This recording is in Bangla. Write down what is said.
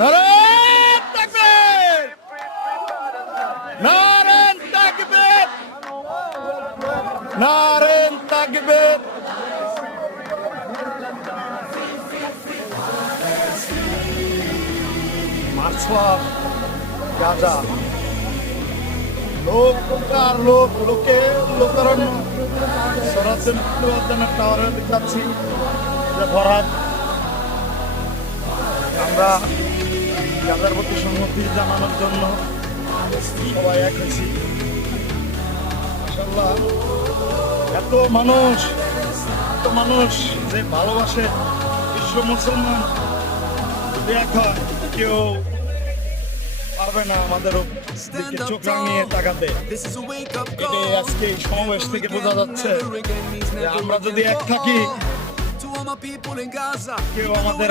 নারায়ণ তাকবীর! নারায়ণ তাকবীর! নারায়ণ তাকবীর! মার্শাল গাজা লোকারণ্য টাওয়ারে যাচ্ছি ভরাত আমরা গাজার প্রতি সংহতি জানানোর জন্য সবাই এক হয়েছি। মাশাআল্লাহ, এত মানুষ যে ভালোবাসে বিশ্ব মুসলমান যদি এক হয়, কেউ পারবে না আমাদের দিকে চোখ রাঙিয়ে তাকাতে। এটাই আজকে এই সমাবেশ থেকে বোঝা যাচ্ছে যে আমরা যদি এক থাকি, কেউ আমাদের